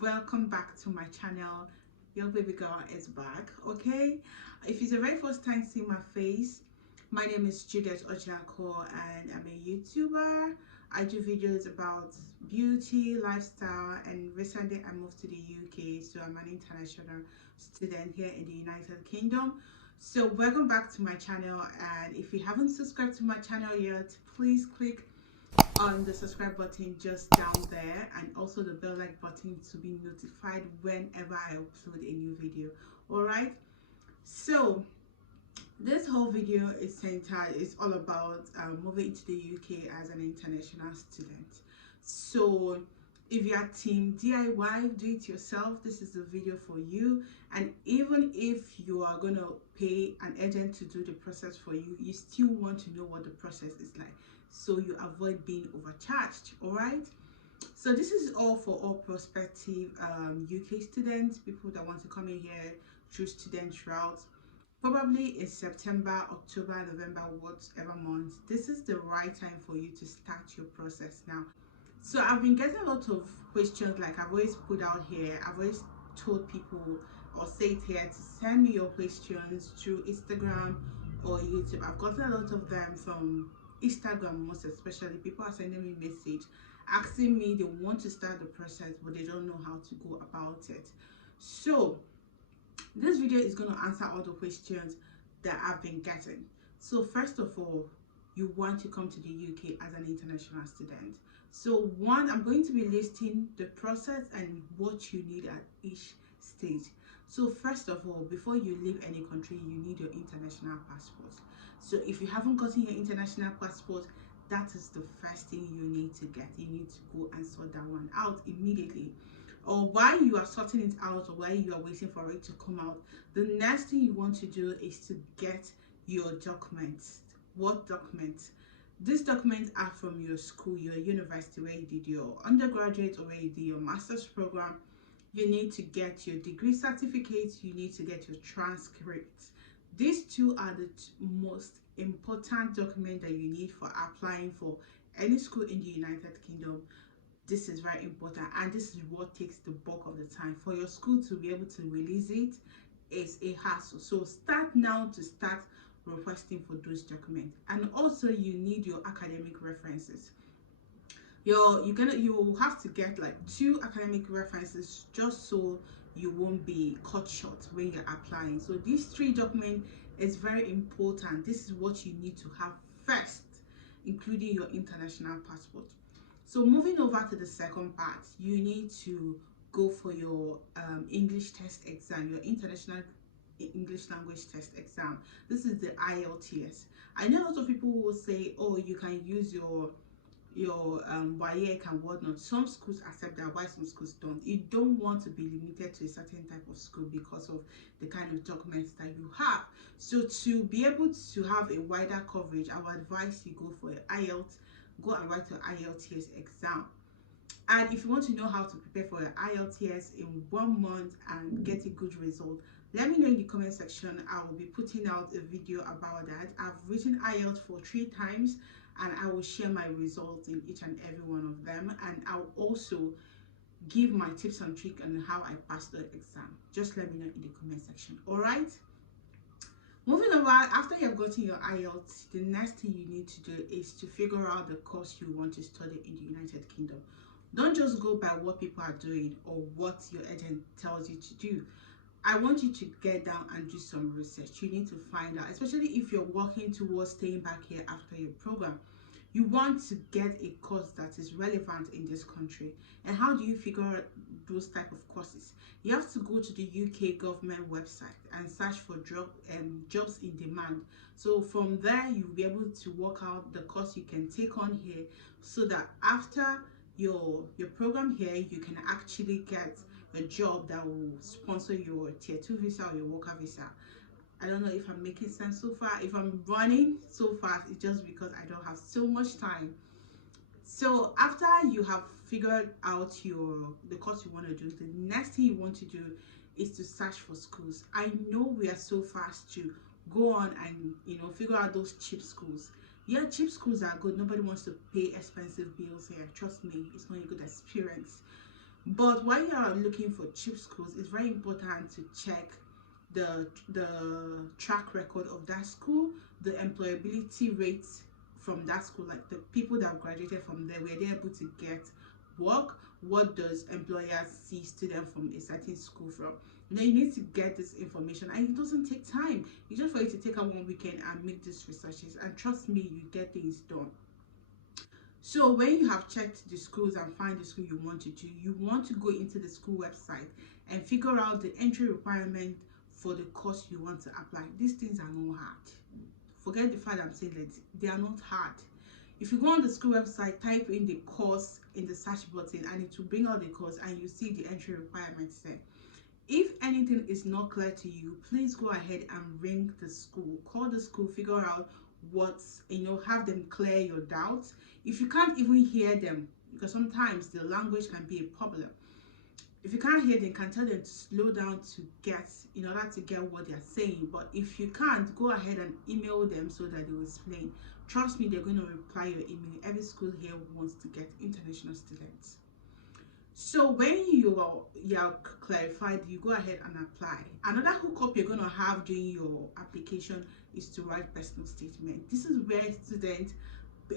welcome back to my channel. Your baby girl is back. Okay, if it's the very first time seeing my face, my name is Juliet Ojako and I'm a YouTuber. I do videos about beauty, lifestyle, and recently I moved to the UK, so I'm an international student here in the United Kingdom. So welcome back to my channel, and if you haven't subscribed to my channel yet, please click on the subscribe button just down there, and also the bell like button to be notified whenever I upload a new video. All right, so this whole video is all about moving to the UK as an international student. So if you are team DIY, do it yourself, this is the video for you. And even if you are going to pay an agent to do the process for you, you still want to know what the process is like, so you avoid being overcharged. All right, so this is all for all prospective UK students, people that want to come in here through student route, probably in September, October, November, whatever month. This is the right time for you to start your process now. So I've been getting a lot of questions, like I've always put out here, I've always told people or say it here to send me your questions through Instagram or YouTube. I've gotten a lot of them from Instagram, most especially. People are sending me message asking me they want to start the process but they don't know how to go about it. So this video is going to answer all the questions that I've been getting. So first of all, you want to come to the UK as an international student. So one, I'm going to be listing the process and what you need at each stage. So first of all, before you leave any country, you need your international passport. So if you haven't gotten your international passport, that is the first thing you need to get. You need to go and sort that one out immediately. Or while you are sorting it out, or while you are waiting for it to come out, the next thing you want to do is to get your documents. What documents? These documents are from your school, your university, where you did your undergraduate or where you did your master's program. You need to get your degree certificates, you need to get your transcripts. These two are the most important documents that you need for applying for any school in the United Kingdom. This is very important, and this is what takes the bulk of the time. For your school to be able to release it is a hassle. So start now to start requesting for those documents. And also you need your academic references. You have to get like 2 academic references, just so you won't be cut short when you're applying. So these 3 documents is very important. This is what you need to have first, including your international passport. So moving over to the second part, you need to go for your English test exam, your international English language test exam. This is the IELTS. I know a lot of people will say, oh, you can use your WAEC and whatnot. Some schools accept that, while some schools don't. You don't want to be limited to a certain type of school because of the kind of documents that you have. So to be able to have a wider coverage, I would advise you go for your IELTS. Go and write your IELTS exam. And if you want to know how to prepare for your IELTS in 1 month and get a good result, let me know in the comment section. I will be putting out a video about that. I've written IELTS for 3 times and I will share my results in each and every one of them, and I'll also give my tips and tricks on how I passed the exam. Just let me know in the comment section. All right, moving over, after you've gotten your IELTS, the next thing you need to do is to figure out the course you want to study in the United Kingdom. Don't just go by what people are doing or what your agent tells you to do. I want you to get down and do some research. You need to find out, especially if you're working towards staying back here after your program. You want to get a course that is relevant in this country. And how do you figure out those type of courses? You have to go to the UK government website and search for jobs in demand. So from there, you'll be able to work out the course you can take on here, so that after your program here, you can actually get a job that will sponsor your tier 2 visa or your worker visa. I don't know if I'm making sense so far. If I'm running so fast, it's just because I don't have so much time. So after you have figured out the course you want to do, the next thing you want to do is to search for schools. I know we are so fast to go on and figure out those cheap schools. Yeah, cheap schools are good. Nobody wants to pay expensive bills here. Trust me, it's not a good experience. But while you are looking for cheap schools, it's very important to check the track record of that school, the employability rates from that school, like the people that have graduated from there, were they able to get work? What does employers see students from a certain school from? Now you need to get this information, and it doesn't take time. It's just for you to take out one weekend and make these researches, and trust me, you get things done. So when you have checked the schools and find the school you want to do, you want to go into the school website and figure out the entry requirement for the course you want to apply. These things are not hard. Forget the fact I'm saying that they are not hard. If you go on the school website, type in the course in the search button, and it will bring out the course, and you see the entry requirements there. If anything is not clear to you, please go ahead and ring the school. Call the school, figure out what's, have them clear your doubts. If you can't even hear them, because sometimes the language can be a problem. If you can't hear them, you can tell them to slow down to get, in order to get what they're saying. But if you can't, go ahead and email them so that they will explain. Trust me, they're going to reply your email. Every school here wants to get international students. So when you are clarified, you go ahead and apply. Another hookup you're going to have during your application is to write personal statement. This is where students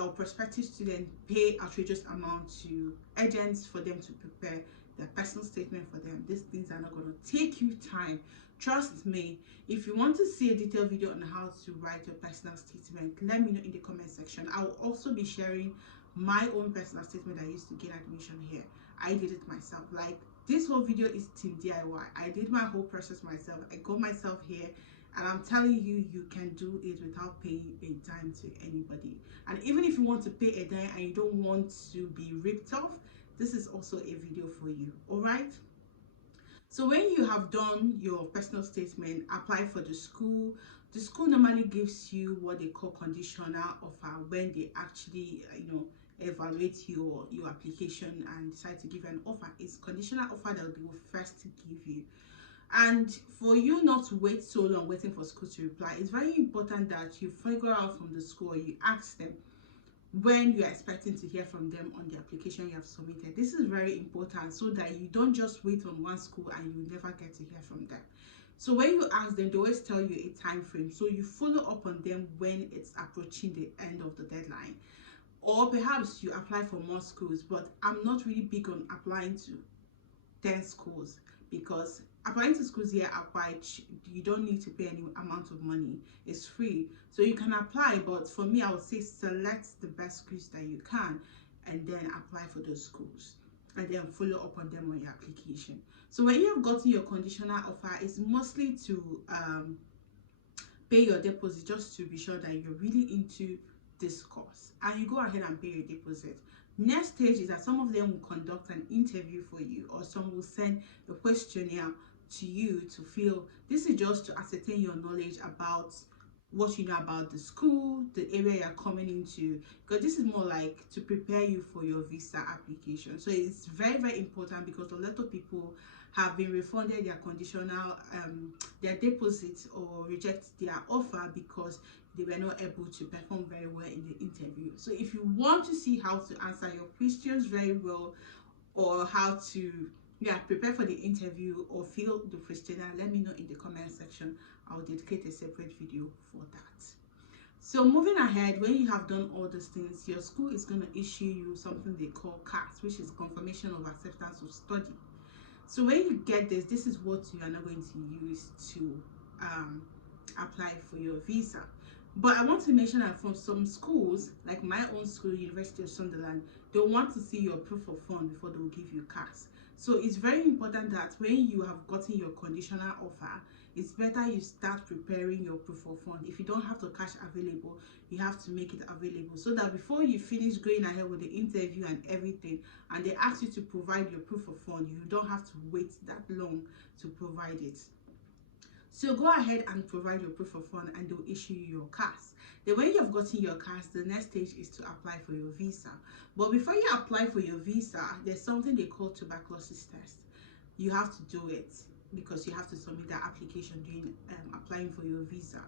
or prospective students pay outrageous amount to agents for them to prepare their personal statement for them. These things are not going to take you time. Trust me. If you want to see a detailed video on how to write your personal statement, let me know in the comment section. I will also be sharing my own personal statement I used to gain admission here. I did it myself. Like, this whole video is team DIY. I did my whole process myself. I got myself here, and I'm telling you, you can do it without paying a dime to anybody. And even if you want to pay a dime and you don't want to be ripped off, this is also a video for you. All right. So when you have done your personal statement, apply for the school. The school normally gives you what they call conditional offer when they actually, evaluate your application and decide to give you an offer. It's conditional offer that they will first give you. And for you not to wait so long waiting for school to reply, it's very important that you figure out from the school, you ask them when you're expecting to hear from them on the application you have submitted. This is very important so that you don't just wait on one school and you never get to hear from them. So when you ask them, they always tell you a time frame, so you follow up on them when it's approaching the end of the deadline. Or perhaps you apply for more schools, but I'm not really big on applying to 10 schools, because applying to schools here are quite cheap. You don't need to pay any amount of money. It's free, so you can apply. But for me, I would say select the best schools that you can and then apply for those schools and then follow up on them on your application. So when you have gotten your conditional offer, it's mostly to pay your deposit, just to be sure that you're really into this course, and you go ahead and pay your deposit. Next stage is that some of them will conduct an interview for you, or some will send a questionnaire to you to fill. This is just to ascertain your knowledge about what you know about the school, the area you're coming into, because this is more like to prepare you for your visa application. So it's very, very important, because a lot of people have been refunded their conditional their deposits, or reject their offer because they were not able to perform very well in the interview. So if you want to see how to answer your questions very well, or how to prepare for the interview or fill the questionnaire, let me know in the comment section. I'll dedicate a separate video for that. So moving ahead, when you have done all these things, your school is going to issue you something they call CAS, which is confirmation of acceptance of study. So when you get this, this is what you are now going to use to apply for your visa. But I want to mention that from some schools, like my own school, University of Sunderland, they want to see your proof of fund before they will give you CAS. So it's very important that when you have gotten your conditional offer, it's better you start preparing your proof of fund. If you don't have the cash available, you have to make it available, so that before you finish going ahead with the interview and everything, and they ask you to provide your proof of fund, you don't have to wait that long to provide it. So go ahead and provide your proof of fund, and they'll issue you your CAS. Then when you have gotten your CAS, the next stage is to apply for your visa. But before you apply for your visa, there's something they call tuberculosis test. You have to do it, because you have to submit that application during applying for your visa.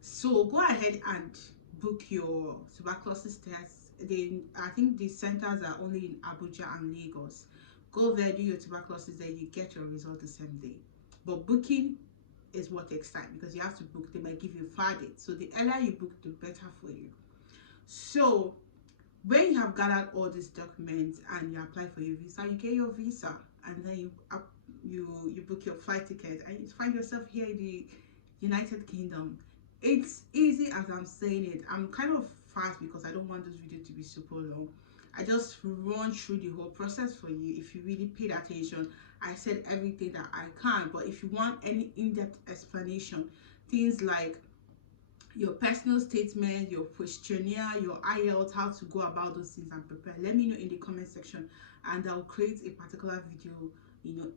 So go ahead and book your tuberculosis test. I think the centers are only in Abuja and Lagos, Go there, do your tuberculosis, then you get your result the same day. But booking is what takes time, because you have to book. They might give you a far date, so the earlier you book, the better for you. So when you have gathered all these documents and you apply for your visa, you get your visa, and then you book your flight ticket, and you find yourself here in the United Kingdom. It's easy as I'm saying it. I'm kind of fast because I don't want this video to be super long. I just run through the whole process for you. If you really paid attention, I said everything that I can. But if you want any in-depth explanation, things like your personal statement, your questionnaire, your IELTS, how to go about those things and prepare, let me know in the comment section, and I'll create a particular video,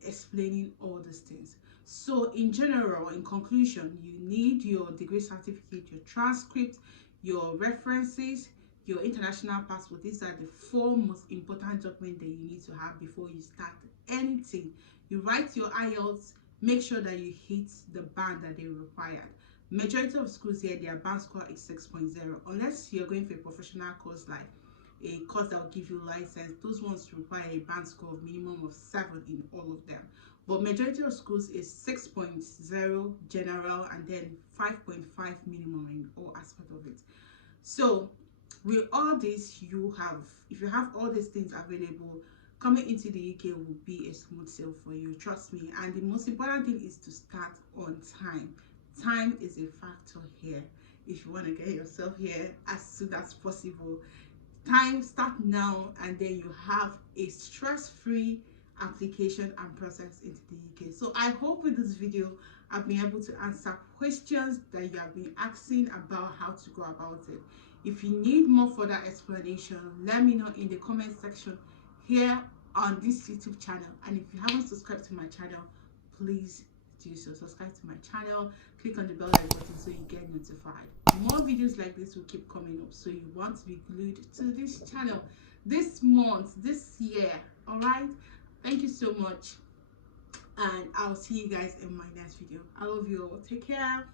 explaining all these things. So in general, in conclusion, you need your degree certificate, your transcript, your references, your international passport. These are the 4 most important documents that you need to have before you start anything. You write your IELTS, make sure that you hit the band that they required. Majority of schools here, their band score is 6.0, unless you're going for a professional course, like a course that will give you license. Those ones require a band score of minimum of 7 in all of them. But majority of schools is 6.0 general, and then 5.5 minimum in all aspects of it. So with all this, if you have all these things available, coming into the UK will be a smooth sail for you, trust me. And the most important thing is to start on time. Time is a factor here. If you want to get yourself here as soon as possible, start now, and then you have a stress-free application and process into the UK. So I hope with this video I've been able to answer questions that you have been asking about how to go about it. If you need more further explanation, let me know in the comment section here on this YouTube channel. And if you haven't subscribed to my channel, please do so. Subscribe to my channel, click on the bell button so you get notified. More videos like this will keep coming up, so you want to be glued to this channel this month, this year. All right, thank you so much, and I'll see you guys in my next video. I love you all. Take care.